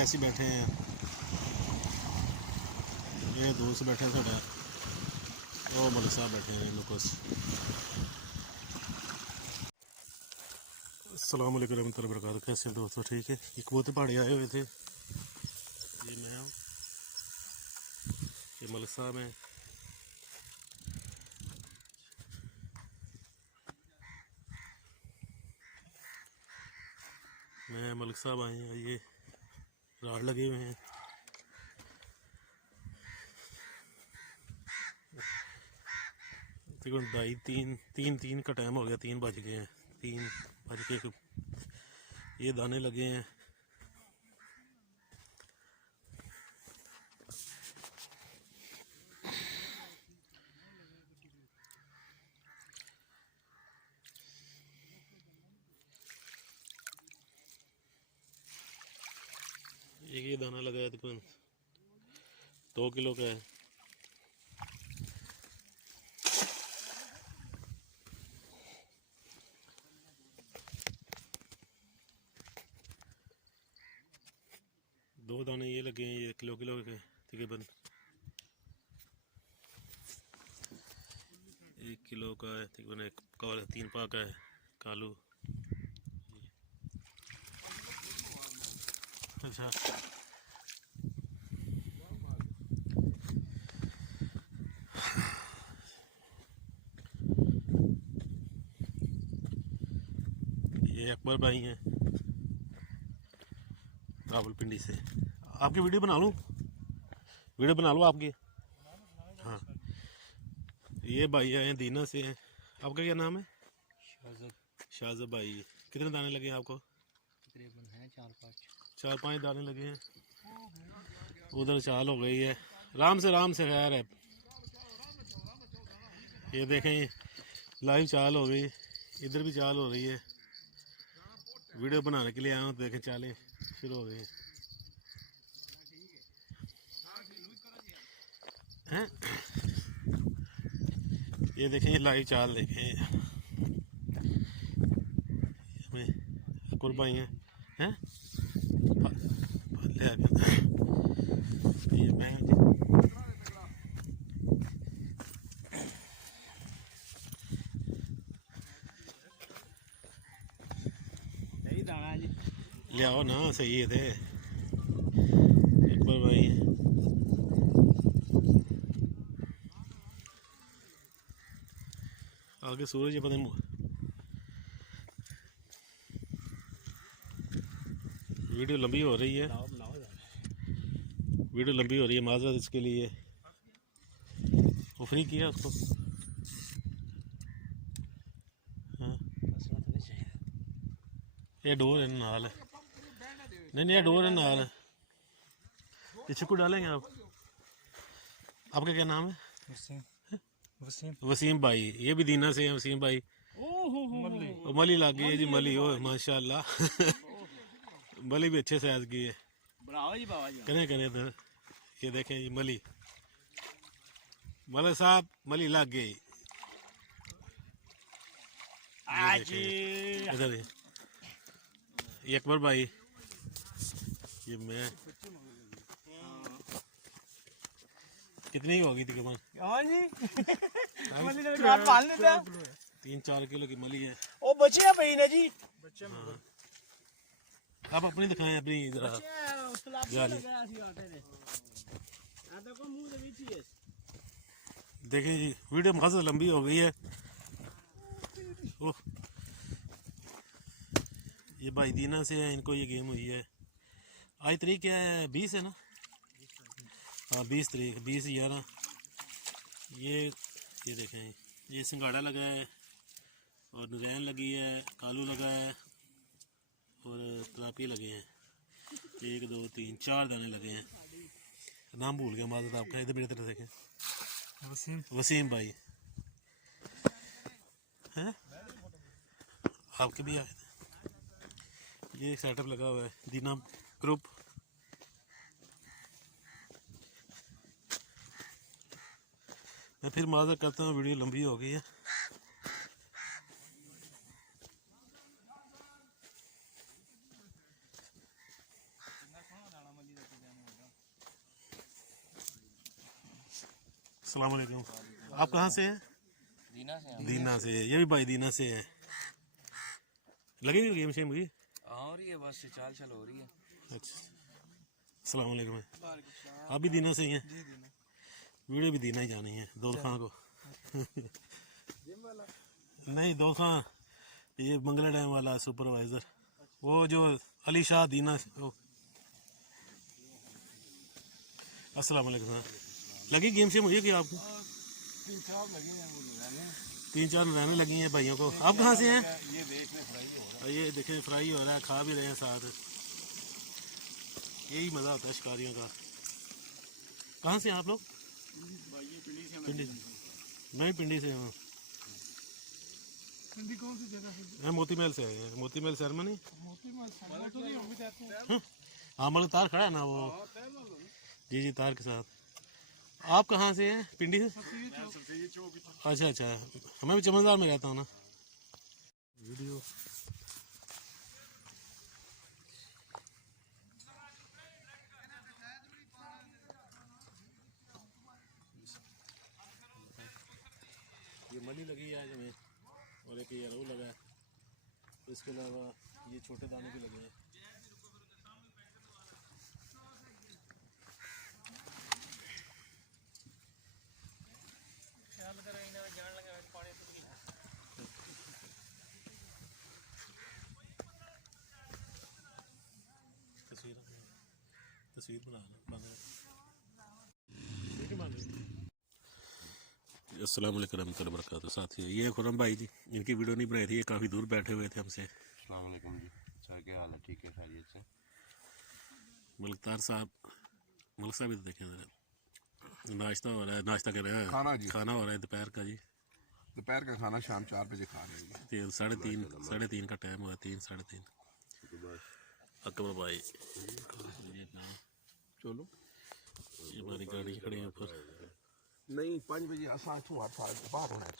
ऐसे बैठे हैं, ये दोस्त बैठे हैं साढ़ा, वो मलिक साहब बैठे हैं लुकोस। अस्सलाम वालेकुम रहमतुल्लाहि व बरकातहू। कैसे हैं दोस्तों, ठीक है। ये कबूतर पहाड़ी आए हुए थे, ये मैं हूँ, ये मलिक साहब हैं। मैं मलिक साहब आए हैं, ये राड लगे हुए हैं। तकरीबन 2:30 का टाइम हो गया, 3 बज गए हैं, 3 बज के ये दाने लगे हैं। एक ये दाना लगा है, तकरीबन 2 किलो का है। दो दाने ये लगे हैं, ये किलो के तकरीबन 1 किलो का है, तकरीबन 3 पा का है कालू। अच्छा, ये अकबर भाई हैं रावलपिंडी से। आपकी वीडियो बना लूँ, वीडियो बना लो आपकी। हाँ, ये भाई आए हैं दीना से हैं। आपका क्या नाम है? शाहजब भाई। कितने दाने लगे हैं आपको? तकरीबन है 4-5 दाने लगे हैं। उधर चाल हो गई है, राम से खैर है। ये देखें, लाइव चाल हो गई, इधर भी चाल हो रही है। वीडियो बनाने के लिए आया हूँ, देखें चालें शुरू हो गई हैं। ये देखें, ये लाइव चाल देखें, कुर्बाई हैं ले आके। ये मैं ले आओ ना, सही है थे एक बार भाई। आगे सूरज पता नहीं, वीडियो लंबी हो रही है, वीडियो लंबी हो रही है, माजरत इसके लिए। वो फ्री किया उसको। हाँ, ये डोर है नाल है, नहीं ये डोर है नाल है। ये चिक्कू डालेंगे आप? आपका क्या नाम है? वसीम भाई। ये भी दीना से हैं वसीम भाई। मली लग गई है जी, मली हो माशाल्लाह। मली भी अच्छे साइज की है, करें तो। ये देखें जी मली, मलिक साहब मली लग गई। इधर ये अकबर भाई, ये मैं। कितनी ही होगी तकरीबन? 3-4 किलो की मली है। ओ बच्चे हैं भाई ना जी, बच्चे में। हाँ। आप अपनी दिखाएं, अपनी इधर देखें जी। वीडियो खासा लंबी हो गई है। ओह, ये भाई दीना से है, इनको ये गेम हुई है। आज तारीख क्या है? 20 है ना? हाँ 20 तारीख, 20/11। ये देखें, ये सिंगाड़ा लगा है और नरैन लगी है, कालू लगा है और तलापी लगे हैं। 1 2 3 4 दाने लगे हैं। नाम भूल गया माजरत आपका। इधर मेरी तरफ देखें, वसीम भाई हैं, आपके भी आए थे। ये एक सेटअप लगा हुआ है, दीना ग्रुप। मैं फिर माजरत करता हूँ, वीडियो लंबी हो गई है। अस्सलाम वालेकुम। आप कहाँ से हैं? दीना से दीना से। ये भी भाई दीना से हैं। लगी हुई गेम शेम हुई? हो रही है, बस चाल चल हो रही है। अच्छा, अस्सलाम वालेकुम। आप भी दीना से ही हैं? वीडियो भी दीना ही जानी है दौल खां को। नहीं, दौल खां ये मंगला डैम वाला सुपरवाइजर, वो जो अली शाह दीना। अस्सलाम वालेकुम। लगी गेम शेम हुई कि आपको? 3-4 लगे हैं, वो लगाने 3-4 रहने लगी हैं भाइयों को। आप कहाँ से हैं? ये देश में फ्राई हो रहा और ये देखें फ्राई हो रहा है, खा भी रहे हैं साथ। यही मज़ा होता है शिकारियों का। कहाँ से हैं आप लोग? पिंडी से। मैं भी पिंडी से हूँ। पिंडी कौन सी जगह है? मैं मोती महल से आए हैं। मोती महल सेरेमनी। मोती महल तो नहीं, हम भी कहते हैं। हाँ, मतलब तार खड़ा है ना वो। जी जी, तार के साथ। आप कहाँ से हैं? पिंडी से? अच्छा अच्छा, मैं भी चमनदार में रहता हूँ ना। वीडियो ये मनी लगी है आज हमें, और एक ये अरऊ लगा है। इसके अलावा ये छोटे दाने भी लगे हैं। तस्वीर बना अस्सलाम वालेकुम रहमतुल्लाहि व बरकातुहू। साथियों, ये खुरम भाई जी, इनकी वीडियो नहीं बनाई थी, ये काफ़ी दूर बैठे हुए थे हमसे। अस्सलाम वालेकुम जी। सर क्या हाल है? ठीक है, खैरियत से। मलकतार साहब, मलक साहब इधर देखें ज़रा। नाश्ता हो रहा है, नाश्ता कर रहे हैं, खाना जी, खाना हो रहा है दोपहर का जी। दोपहर का खाना शाम 4 बजे खा रहे हैं। 3:30 का टाइम हुआ, 3 साढ़े 3। अकबर भाई, चलो ये हमारी गाड़ी खड़ी है ऊपर। नहीं 5 बजे असा इथों बाहर होना है।